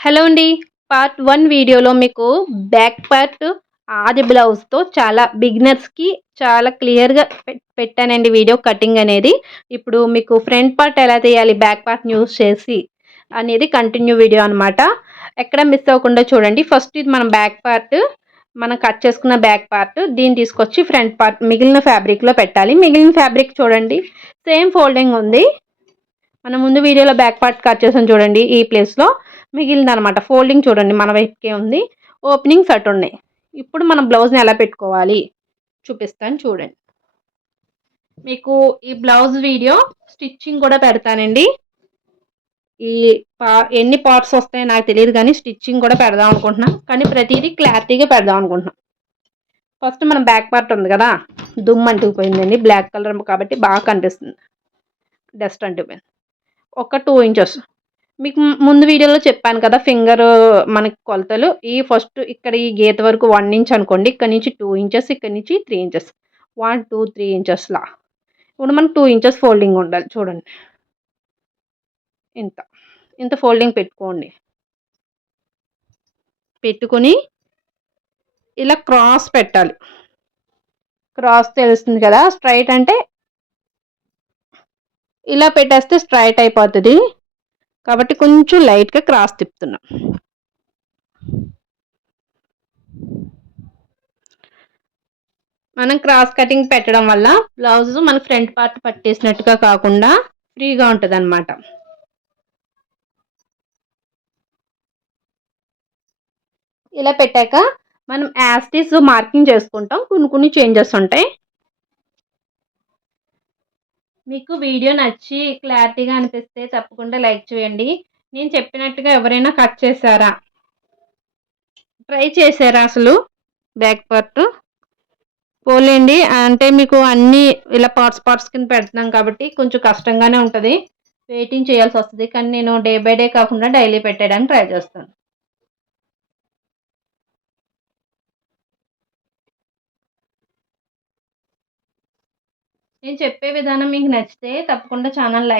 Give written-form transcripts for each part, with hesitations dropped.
Hello అండి. Part 1 వీడియోలో మీకు బ్యాక్ పార్ట్ ఆది బ్లౌజ్‌తో చాలా బిగినర్స్‌కి చాలా క్లియర్‌గా పెట్టానండి వీడియో కటింగ్ అనేది. ఇప్పుడు మీకు ఫ్రంట్ పార్ట్ ఎలా తీయాలి బ్యాక్ పార్ట్‌ని యూజ్ చేసి అనేది కంటిన్యూ వీడియో అనమాట. ఎక్కడ మిస్ అవ్వకుండా చూడండి. ఫస్ట్ ఇది మనం బ్యాక్ పార్ట్ మనం కట్ చేసుకున్న బ్యాక్ పార్ట్ దీన్ని తీసుకొచ్చి ఫ్రంట్ పార్ట్ మిగిలిన ఫ్యాబ్రిక్‌లో పెట్టాలి. మిగిలిన ఫ్యాబ్రిక్ చూడండి సేమ్ ఫోల్డింగ్ ఉంది. మనం ముందు వీడియోలో బ్యాక్ పార్ట్ కట్ చేసాం చూడండి ఈ ప్లేస్‌లో మిగిలిందనమాట. ఫోల్డింగ్ చూడండి మన వైపుకే ఉంది. ఓపెనింగ్స్ అటున్నాయి. ఇప్పుడు మనం బ్లౌజ్‌ని ఎలా పెట్టుకోవాలి చూపిస్తాను చూడండి. మీకు ఈ బ్లౌజ్ వీడియో స్టిచ్చింగ్ కూడా పెడతానండి. ఈ పా ఎన్ని పార్ట్స్ వస్తాయో నాకు తెలియదు కానీ స్టిచ్చింగ్ కూడా పెడదాం అనుకుంటున్నా. కానీ ప్రతీదీ క్లారిటీగా పెడదాం అనుకుంటున్నా. ఫస్ట్ మనం బ్యాక్ పార్ట్ ఉంది కదా దుమ్ము అంటుకుపోయిందండి. బ్లాక్ కలర్ కాబట్టి బాగా కనిపిస్తుంది. డస్ట్ అంటుకుపోయింది. ఒక 2 ఇంచెస్ మీకు ముందు వీడియోలో చెప్పాను కదా ఫింగర్ మనకి కొలతలు ఈ ఫస్ట్ ఇక్కడ ఈ గీత వరకు 1 ఇంచ్ అనుకోండి. ఇక్కడ నుంచి 2 ఇంచెస్ ఇక్కడ నుంచి 3 ఇంచెస్ 1 2 3 ఇంచెస్‌లా ఇప్పుడు మనకు 2 ఇంచెస్ ఫోల్డింగ్ ఉండాలి చూడండి. ఇంత ఇంత ఫోల్డింగ్ పెట్టుకోండి. పెట్టుకొని ఇలా క్రాస్ పెట్టాలి. క్రాస్ తెలుస్తుంది కదా స్ట్రైట్ అంటే ఇలా పెట్టేస్తే స్ట్రైట్ అయిపోతుంది. కాబట్టి కొంచెం లైట్‌గా క్రాస్ తిప్పుతున్నా. మనం క్రాస్ కటింగ్ పెట్టడం వల్ల బ్లౌజ్ మన ఫ్రంట్ పార్ట్ పట్టేసినట్టుగా కాకుండా ఫ్రీగా ఉంటదన్నమాట. ఇలా పెట్టాక మనం యాజ్ ఇట్ ఈజ్ మార్కింగ్ చేసుకుంటాం. కొన్ని చేంజెస్ ఉంటాయి. మీకు వీడియో నచ్చి క్లారిటీగా అనిపిస్తే తప్పకుండా లైక్ చేయండి. నేను చెప్పినట్టుగా ఎవరైనా కట్ చేశారా? ట్రై చేశారా అసలు బ్యాక్ పార్ట్? పోలేండి అంటే మీకు అన్నీ ఇలా పార్ట్స్ కింద పెడుతున్నాం కాబట్టి కొంచెం కష్టంగానే ఉంటది. వెయిటింగ్ చేయాల్సొస్తది. కానీ నేను డే బై డే కాకుండా డైలీ పెట్టడానికి ట్రై చేస్తాను. నేను చెప్పే విధానం మీకు నచ్చితే తప్పకుండా ఛానల్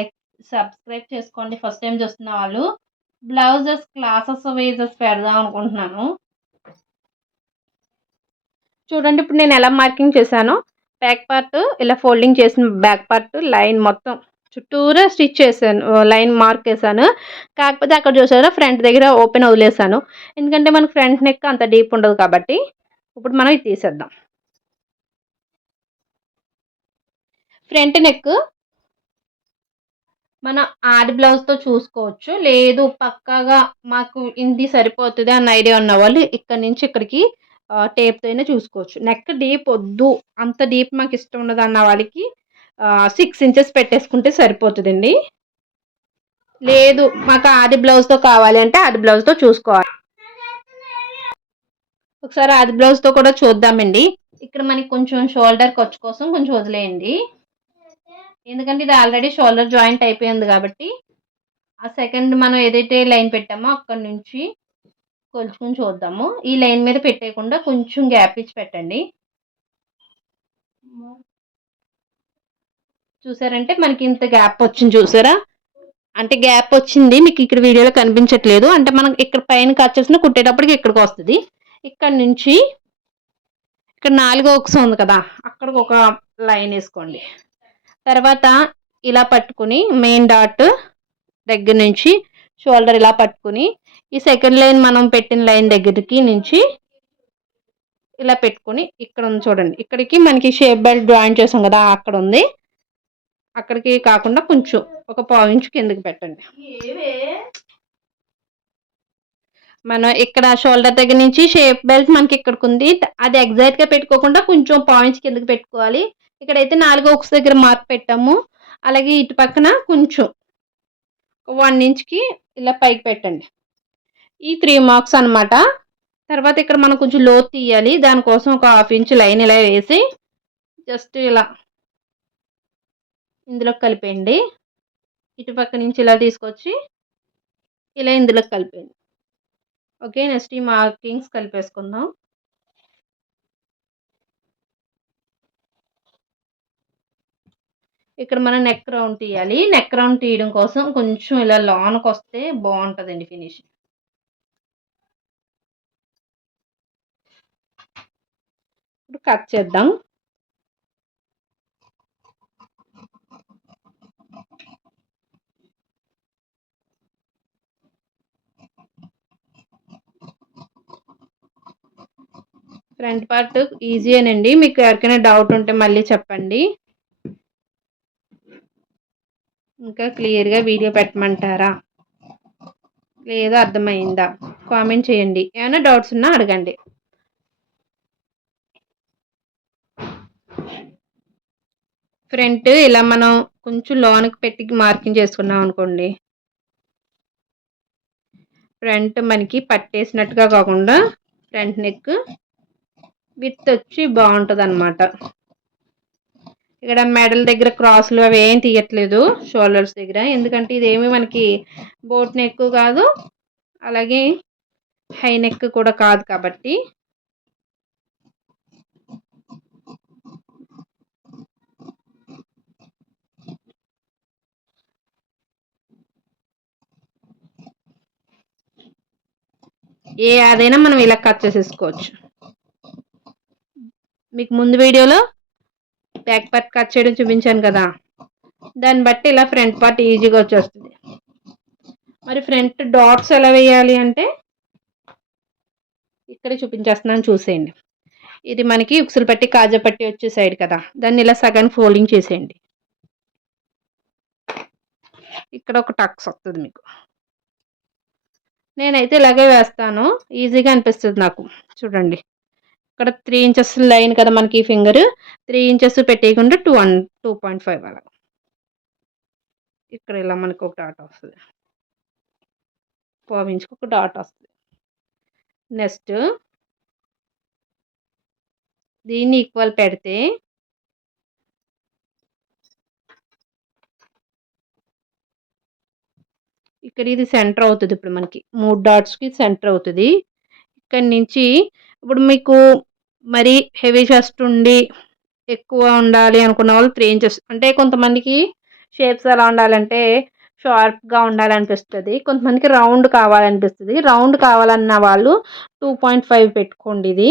సబ్స్క్రైబ్ చేసుకోండి. ఫస్ట్ టైం చూస్తున్న వాళ్ళు. బ్లౌజెస్ క్లాసెస్ వైజెస్ పెడదాం అనుకుంటున్నాను. చూడండి ఇప్పుడు నేను ఎలా మార్కింగ్ చేశానో బ్యాక్ పార్ట్ ఇలా ఫోల్డింగ్ చేసిన బ్యాక్ పార్ట్ లైన్ మొత్తం చుట్టూరా స్టిచ్ చేశాను. లైన్ మార్క్ చేశాను. కాకపోతే అక్కడ చూసారా ఫ్రంట్ దగ్గర ఓపెన్ వదిలేసాను. ఎందుకంటే మనకు ఫ్రంట్ నెక్ అంత డీప్ ఉండదు కాబట్టి. ఇప్పుడు మనం ఇది తీసేద్దాం. ఫ్రంట్ నెక్ మన ఆది బ్లౌజ్‌తో చూసుకోవచ్చు. లేదు పక్కాగా మాకు ఇది సరిపోతది అన్న ఐడియా ఉన్నవాళ్ళు ఇక్కడి నుంచి ఇక్కడికి టేప్‌తో అయినా చూసుకోవచ్చు. నెక్ డీప్ వద్దు, అంత డీప్ మాకు ఇష్టం ఉండదు అన్న వాళ్ళకి 6 ఇంచెస్ పెట్టేసుకుంటే సరిపోతదండి. లేదు మాకు ఆది బ్లౌజ్‌తో కావాలి అంటే ఆది బ్లౌజ్‌తో చూసుకోవాలి. ఒకసారి ఆది బ్లౌజ్‌తో కూడా చూద్దామండి. ఇక్కడ మనకి కొంచెం షోల్డర్ ఖర్చు కోసం కొంచెం వదిలేయండి. ఎందుకంటే ఇది ఆల్రెడీ షోల్డర్ జాయింట్ అయిపోయింది కాబట్టి ఆ సెకండ్ మనం ఏదైతే లైన్ పెట్టామో అక్కడి నుంచి కొలుచుకొని చూద్దాము. ఈ లైన్ మీద పెట్టేయకుండా కొంచెం గ్యాప్ ఇచ్చి పెట్టండి. చూసారంటే మనకి ఇంత గ్యాప్ వచ్చింది చూసారా? అంటే గ్యాప్ వచ్చింది. మీకు ఇక్కడ వీడియోలో కనిపించట్లేదు. అంటే మనం ఇక్కడ పైన కట్ చేసిన కుట్టేటప్పటికి ఇక్కడికి వస్తది. ఇక్కడ నుంచి ఇక్కడ 4 ఉక్స్ ఉంది కదా! అక్కడికి ఒక లైన్ ఏసుకోండి. తర్వాత ఇలా పట్టుకొని మెయిన్ డాట్ దగ్గర నుంచి షోల్డర్ ఇలా పట్టుకొని ఈ సెకండ్ లైన్ మనం పెట్టిన లైన్ దగ్గరికి నుంచి ఇలా పెట్టుకొని ఇక్కడ ఉంది చూడండి. ఇక్కడికి మనకి షేప్ బెల్ట్ జాయిన్ చేసాం కదా! అక్కడ ఉంది. అక్కడికి కాకుండా కొంచెం ఒక పావు ఇంచు కిందకి పెట్టండి. మనం ఇక్కడ షోల్డర్ దగ్గర నుంచి షేప్ బెల్ట్ మనకి ఇక్కడికి ఉంది. అది ఎగ్జాక్ట్‌గా పెట్టుకోకుండా కొంచెం పావు ఇంచు కిందకి పెట్టుకోవాలి. ఇక్కడైతే 4 ఉక్స్ దగ్గర మార్క్ పెట్టాము. అలాగే ఇటు పక్కన కొంచెం 1 ఇంచ్‌కి ఇలా పైకి పెట్టండి. ఈ 3 మార్క్స్ అనమాట. తర్వాత ఇక్కడ మనం కొంచెం లోతు తీయాలి. దానికోసం ఒక హాఫ్ ఇంచ్ లైన్ ఇలా వేసి జస్ట్ ఇలా ఇందులోకి కలిపేయండి. ఇటు పక్క నుంచి ఇలా తీసుకొచ్చి ఇలా ఇందులోకి కలిపేయండి. ఓకే. నెక్స్ట్ ఈ మార్కింగ్స్ కలిపేసుకుందాం. ఇక్కడ మనం నెక్ రౌండ్ తీయాలి. నెక్ రౌండ్ తీయడం కోసం కొంచెం ఇలా లోనకొస్తే బావుంటదండి ఫినిషింగ్. ఇప్పుడు కట్ చేద్దాం. ఫ్రంట్ పార్ట్ ఈజీయేనండి. మీకు ఎవరికైనా డౌట్ ఉంటే మళ్ళీ చెప్పండి. ఇంకా క్లియర్గా వీడియో పెట్టమంటారా లేదా అర్థమైందా కామెంట్ చేయండి. ఏమైనా డౌట్స్ ఉన్నా అడగండి. ఫ్రంట్ ఇలా మనం కొంచెం లోనికి పెట్టి మార్కింగ్ చేసుకున్నాం అనుకోండి, ఫ్రంట్ మనకి పట్టేసినట్టుగా కాకుండా ఫ్రంట్ నెక్ విత్ వచ్చి బాగుంటుంది అనమాట. ఇక్కడ మెడల్ దగ్గర క్రాస్లు అవి ఏం తీయట్లేదు షోల్డర్స్ దగ్గర, ఎందుకంటే ఇదేమి మనకి బోట్ నెక్ కాదు, అలాగే హై నెక్ కూడా కాదు కాబట్టి. అదైనా మనం ఇలా కట్ చేసేసుకోవచ్చు. మీకు ముందు వీడియోలో బ్యాక్ పార్ట్ కట్ చేయడం చూపించాను కదా, దాన్ని బట్టి ఇలా ఫ్రంట్ పార్ట్ ఈజీగా వచ్చేస్తుంది. మరి ఫ్రంట్ డాట్స్ ఎలా వేయాలి అంటే ఇక్కడ చూపించేస్తున్నాను చూసేయండి. ఇది మనకి ఉక్సులు పట్టి కాజా పట్టి వచ్చే సైడ్ కదా, దాన్ని ఇలా సగానికి ఫోల్డింగ్ చేసేయండి. ఇక్కడ ఒక టక్స్ వస్తుంది మీకు. నేనైతే ఇలాగే వేస్తాను, ఈజీగా అనిపిస్తుంది నాకు. చూడండి ఇక్కడ 3 ఇంచెస్ లైన్ కదా మనకి ఫింగర్, 3 ఇంచెస్ పెట్టేయకుండా 2.5 అలా. ఇక్కడ ఇలా మనకు ఒక డాట్ వస్తుంది, 1/4 ఇంచుకి ఒక డాట్ వస్తుంది. నెక్స్ట్ దీన్ని ఈక్వల్ పెడితే ఇక్కడ ఇది సెంటర్ అవుతుంది. ఇప్పుడు మనకి 3 డాట్స్కి సెంటర్ అవుతుంది. ఇక్కడి నుంచి ఇప్పుడు మీకు మరి హెవీ చెస్ట్ ఉండి ఎక్కువ ఉండాలి అనుకున్న వాళ్ళు 3 ఇంచెస్, అంటే కొంతమందికి షేప్స్ ఎలా ఉండాలంటే షార్ప్గా ఉండాలనిపిస్తుంది, కొంతమందికి రౌండ్ కావాలనిపిస్తుంది. రౌండ్ కావాలన్న వాళ్ళు 2.5 పెట్టుకోండి ఇది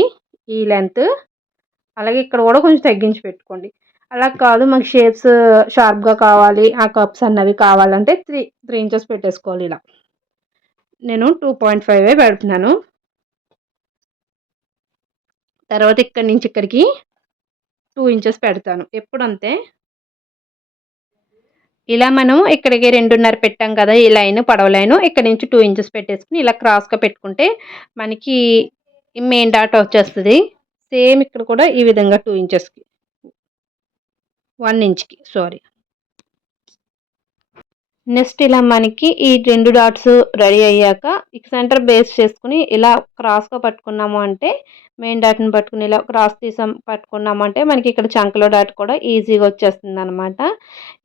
ఈ లెంత్. అలాగే ఇక్కడ కూడా కొంచెం తగ్గించి పెట్టుకోండి. అలా కాదు మాకు షేప్స్ షార్ప్గా కావాలి, ఆ కప్స్ అన్నవి కావాలంటే 3 ఇంచెస్ పెట్టేసుకోవాలి. ఇలా నేను 2.5 పెడుతున్నాను. తర్వాత ఇక్కడి నుంచి ఇక్కడికి 2 ఇంచెస్ పెడతాను. ఎప్పుడు అంతే. ఇలా మనం ఇక్కడికి 2.5 పెట్టాం కదా, ఈ లైన్ పొడవు లైన్, ఇక్కడ నుంచి 2 ఇంచెస్ పెట్టేసుకుని ఇలా క్రాస్గా పెట్టుకుంటే మనకి మెయిన్ డాట్ వచ్చేస్తుంది. సేమ్ ఇక్కడ కూడా ఈ విధంగా 2 ఇంచెస్కి 1 ఇంచ్కి సారీ. నెక్స్ట్ ఇలా మనకి ఈ 2 డాట్స్ రెడీ అయ్యాక సెంటర్ బేస్ చేసుకుని ఇలా క్రాస్గా పట్టుకున్నాము అంటే, మెయిన్ డాట్ని పట్టుకుని ఇలా క్రాస్ పట్టుకున్నాము అంటే మనకి ఇక్కడ చంకలో డాట్ కూడా ఈజీగా వచ్చేస్తుంది అనమాట.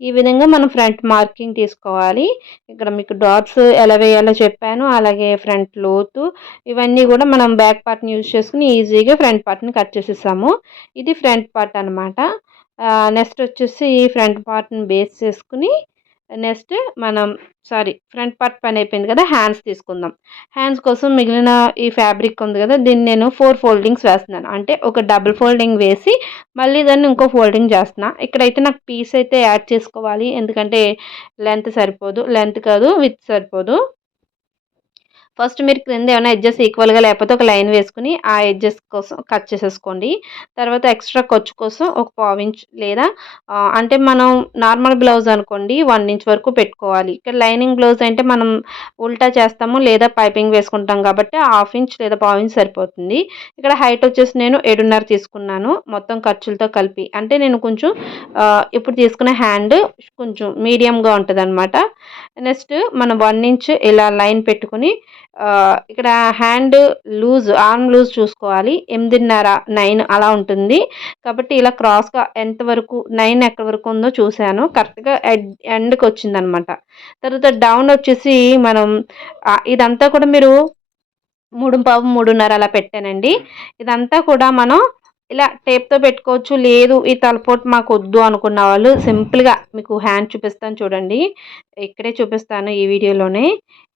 ఈ విధంగా మనం ఫ్రంట్ మార్కింగ్ తీసుకోవాలి. ఇక్కడ మీకు డాట్స్ ఎలా వేయాలో చెప్పాను, అలాగే ఫ్రంట్ లోతు ఇవన్నీ కూడా మనం బ్యాక్ పార్ట్ని యూజ్ చేసుకుని ఈజీగా ఫ్రంట్ పార్ట్ని కట్ చేసేసాము. ఇది ఫ్రంట్ పార్ట్ అనమాట. నెక్స్ట్ వచ్చేసి ఫ్రంట్ పార్ట్ని బేస్ చేసుకుని నెక్స్ట్ మనం ఫ్రంట్ పార్ట్ పని అయిపోయింది కదా, హ్యాండ్స్ తీసుకుందాం. హ్యాండ్స్ కోసం మిగిలిన ఈ ఫ్యాబ్రిక్ ఉంది కదా, దీన్ని నేను 4 ఫోల్డింగ్స్ వేస్తున్నాను. అంటే ఒక డబుల్ ఫోల్డింగ్ వేసి మళ్ళీ దాన్ని ఇంకో ఫోల్డింగ్ చేస్తున్నా. ఇక్కడైతే నాకు పీస్ అయితే యాడ్ చేసుకోవాలి, ఎందుకంటే లెంత్ సరిపోదు, లెంత్ కాదు విత్ సరిపోదు. ఫస్ట్ మీరు క్రింద ఏమైనా ఎడ్జెస్ ఈక్వల్గా లేకపోతే ఒక లైన్ వేసుకుని ఆ ఎడ్జెస్ కోసం కట్ చేసేసుకోండి. తర్వాత ఎక్స్ట్రా ఖర్చు కోసం ఒక 1/4 ఇంచ్ లేదా అంటే మనం నార్మల్ బ్లౌజ్ అనుకోండి 1 ఇంచ్ వరకు పెట్టుకోవాలి. ఇక్కడ లైనింగ్ బ్లౌజ్ అంటే మనం ఉల్టా చేస్తాము లేదా పైపింగ్ వేసుకుంటాం కాబట్టి 1/2 ఇంచ్ లేదా 1/4 ఇంచ్ సరిపోతుంది. ఇక్కడ హైట్ వచ్చేసి నేను 7.5 తీసుకున్నాను మొత్తం ఖర్చులతో కలిపి. అంటే నేను కొంచెం ఇప్పుడు తీసుకునే హ్యాండ్ కొంచెం మీడియంగా ఉంటుంది అనమాట. నెక్స్ట్ మనం 1 ఇంచ్ ఇలా లైన్ పెట్టుకుని ఇక్కడ హ్యాండ్ లూజ్, ఆర్మ్ లూజ్ చూసుకోవాలి. 8.5 9 అలా ఉంటుంది కాబట్టి ఇలా క్రాస్గా ఎంతవరకు 9 ఎక్కడి వరకు ఉందో చూశాను, కరెక్ట్గా ఎండ్కి వచ్చిందనమాట. తర్వాత డౌన్ వచ్చేసి మనం ఇదంతా కూడా మీరు 3.5 3.5 అలా పెట్టానండి. ఇదంతా కూడా మనం ఇలా టేప్తో పెట్టుకోవచ్చు, లేదు ఈ తలపోటు మాకు వద్దు అనుకున్న వాళ్ళు సింపుల్గా మీకు హ్యాండ్ చూపిస్తాను చూడండి, ఇక్కడే చూపిస్తాను ఈ వీడియోలోనే.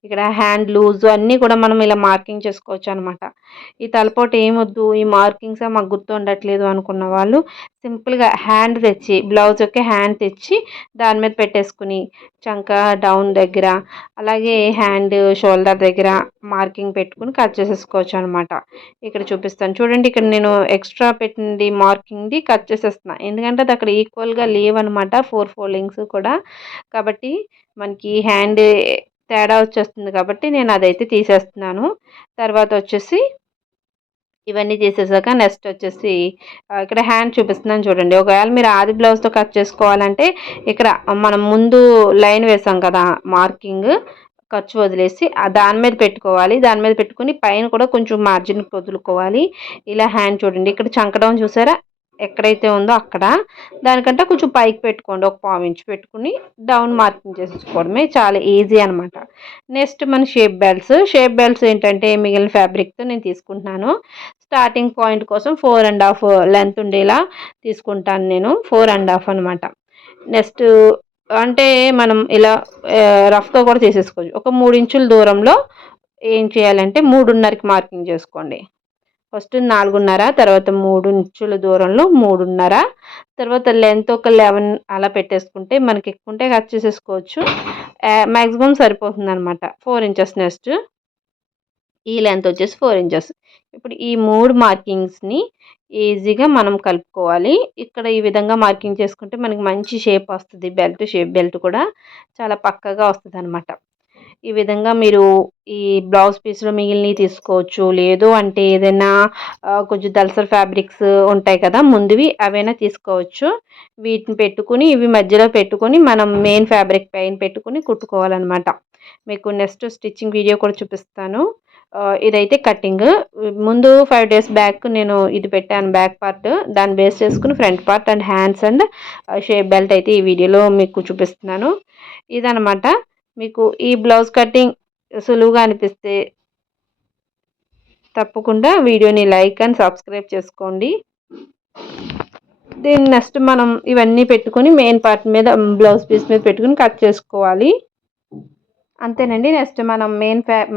ఇక్కడ హ్యాండ్ లూజ్ అన్నీ కూడా మనం ఇలా మార్కింగ్ చేసుకోవచ్చు అనమాట. ఈ తలపోటు ఏమొద్దు, ఈ మార్కింగ్సే మాకు గుర్తుండట్లేదు అనుకున్న వాళ్ళు సింపుల్‌గా హ్యాండ్ తెచ్చి బ్లౌజ్‌కి హ్యాండ్ తెచ్చి దాని మీద పెట్టేసుకుని చంక డౌన్ దగ్గర, అలాగే హ్యాండ్ షోల్డర్ దగ్గర మార్కింగ్ పెట్టుకొని కట్ చేసేసుకోవచ్చు అనమాట. ఇక్కడ చూపిస్తాను చూడండి. ఇక్కడ నేను ఎక్స్ట్రా పెట్టింది మార్కింగ్‌ది కట్ చేసేస్తున్నా. ఎందుకంటే అది అక్కడ ఈక్వల్‌గా లేవనమాట 4 ఫోల్డింగ్స్ కూడా. కాబట్టి మనకి హ్యాండ్ తేడా వచ్చేస్తుంది కాబట్టి నేను అదైతే తీసేస్తున్నాను. తర్వాత వచ్చేసి ఇవన్నీ తీసేసాక నెక్స్ట్ వచ్చేసి ఇక్కడ హ్యాండ్ చూపిస్తున్నాను చూడండి. ఒకవేళ మీరు ఆది బ్లౌజ్‌తో కట్ చేసుకోవాలంటే ఇక్కడ మనం ముందు లైన్ వేసాం కదా మార్కింగ్, ఖర్చు వదిలేసి దాని మీద పెట్టుకోవాలి. దాని మీద పెట్టుకొని పైన కూడా కొంచెం మార్జిన్ వదులుకోవాలి. ఇలా హ్యాండ్ చూడండి. ఇక్కడ చంక డౌన్ చూసారా? ఎక్కడైతే ఉందో అక్కడ దానికంటే కొంచెం పైకి పెట్టుకోండి. ఒక పావు ఇంచు పెట్టుకుని డౌన్ మార్కింగ్ చేసేసుకోవడమే, చాలా ఈజీ అనమాట. నెక్స్ట్ మన షేప్ బెల్ట్స్ ఏంటంటే మిగిలిన ఫ్యాబ్రిక్తో నేను తీసుకుంటున్నాను. స్టార్టింగ్ పాయింట్ కోసం 4½ లెంత్ ఉండేలా తీసుకుంటాను నేను. 4½ అనమాట. నెక్స్ట్ అంటే మనం ఇలా రఫ్గా కూడా తీసేసుకోవచ్చు. ఒక 3 ఇంచుల దూరంలో ఏం చేయాలంటే 3:30కి మార్కింగ్ చేసుకోండి. ఫస్ట్ 4:30, తర్వాత 3 ఇంచుల దూరంలో 3:30, తర్వాత లెంత్ ఒక 11 అలా పెట్టేసుకుంటే మనకి ఎక్కువ ఉంటే కట్ చేసేసుకోవచ్చు. మ్యాక్సిమం సరిపోతుందనమాట. 4 ఇంచెస్ నెక్స్ట్ ఈ లెంత్ వచ్చేసి 4 ఇంచెస్. ఇప్పుడు ఈ 3 మార్కింగ్స్‌ని ఈజీగా మనం కలుపుకోవాలి. ఇక్కడ ఈ విధంగా మార్కింగ్ చేసుకుంటే మనకి మంచి షేప్ వస్తది. షేప్ బెల్ట్ కూడా చాలా పక్కాగా వస్తదనమాట. ఈ విధంగా మీరు ఈ బ్లౌజ్ పీస్‌లో మిగిలినవి తీసుకోవచ్చు. లేదు అంటే ఏదైనా కొంచెం దళసరి ఫ్యాబ్రిక్స్ ఉంటాయి కదా ముందువి, అవైనా తీసుకోవచ్చు. వీటిని పెట్టుకొని ఇవి మధ్యలో పెట్టుకొని మనం మెయిన్ ఫ్యాబ్రిక్ పైన పెట్టుకొని కుట్టుకోవాలనమాట. మీకు నెక్స్ట్ స్టిచ్చింగ్ వీడియో కూడా చూపిస్తాను. ఇదైతే కటింగ్. ముందు 5 డేస్ బ్యాక్ నేను ఇది పెట్టాను బ్యాక్ పార్ట్. దాన్ని బేస్ చేసుకొని front part and hands and shape belt అయితే ఈ వీడియోలో మీకు చూపిస్తున్నాను. ఇదనమాట. మీకు ఈ బ్లౌజ్ కటింగ్ సులువుగా అనిపిస్తే తప్పకుండా వీడియోని లైక్ అండ్ సబ్స్క్రైబ్ చేసుకోండి. దీన్ని నెక్స్ట్ మనం ఇవన్నీ పెట్టుకొని మెయిన్ పార్ట్ మీద బ్లౌజ్ పీస్ మీద పెట్టుకొని కట్ చేసుకోవాలి. అంతేనండి. నెక్స్ట్ మనం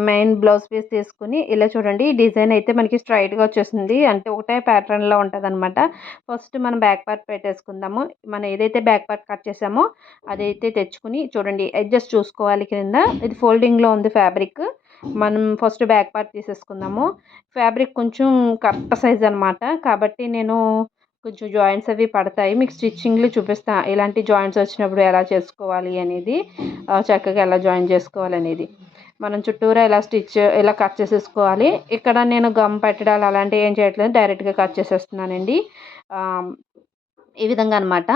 మెయిన్ బ్లౌజ్ పీస్ తీసుకొని ఇలా చూడండి. ఈ డిజైన్ అయితే మనకి స్ట్రైట్‌గా వచ్చేస్తుంది. అంటే ఒకటే ప్యాటర్న్‌లో ఉంటదనమాట. ఫస్ట్ మనం బ్యాక్ పార్ట్ పెట్టేసుకుందాము. మనం ఏదైతే బ్యాక్ పార్ట్ కట్ చేసామో అదైతే తెచ్చుకొని చూడండి, అడ్జస్ట్ చూసుకోవాలి కింద. ఇది ఫోల్డింగ్‌లో ఉంది ఫ్యాబ్రిక్. మనం ఫస్ట్ బ్యాక్ పార్ట్ తీసేసుకుందాము. ఫ్యాబ్రిక్ కొంచెం కరెక్ట్ సైజ్ అనమాట. కాబట్టి నేను కొంచెం జాయింట్స్ అవి పడతాయి. మీకు స్టిచ్చింగ్‌లో చూపిస్తా. ఇలాంటి జాయింట్స్ వచ్చినప్పుడు ఎలా చేసుకోవాలి అనేది, చక్కగా ఎలా జాయిన్ చేసుకోవాలనేది. మనం చుట్టూరా ఇలా కట్ చేసేసుకోవాలి. ఇక్కడ నేను గమ్ పెట్టడాలు అలాంటివి ఏం చేయట్లేదు. డైరెక్ట్‌గా కట్ చేసేస్తున్నానండి. ఈ విధంగా అనమాట.